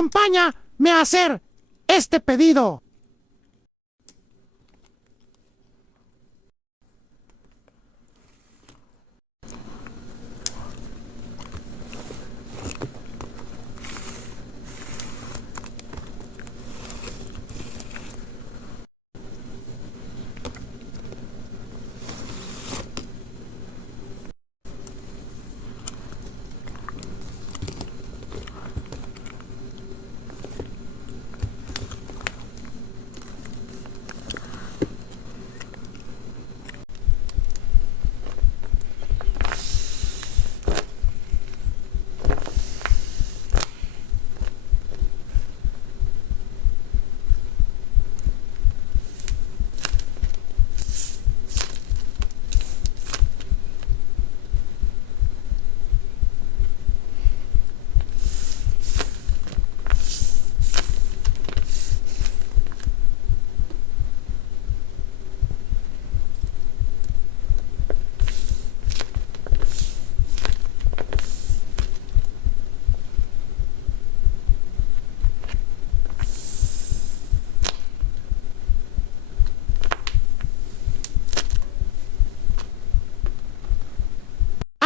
acompáñame a hacer este pedido.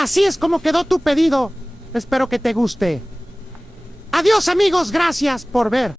Así es como quedó tu pedido. Espero que te guste. Adiós amigos, gracias por ver.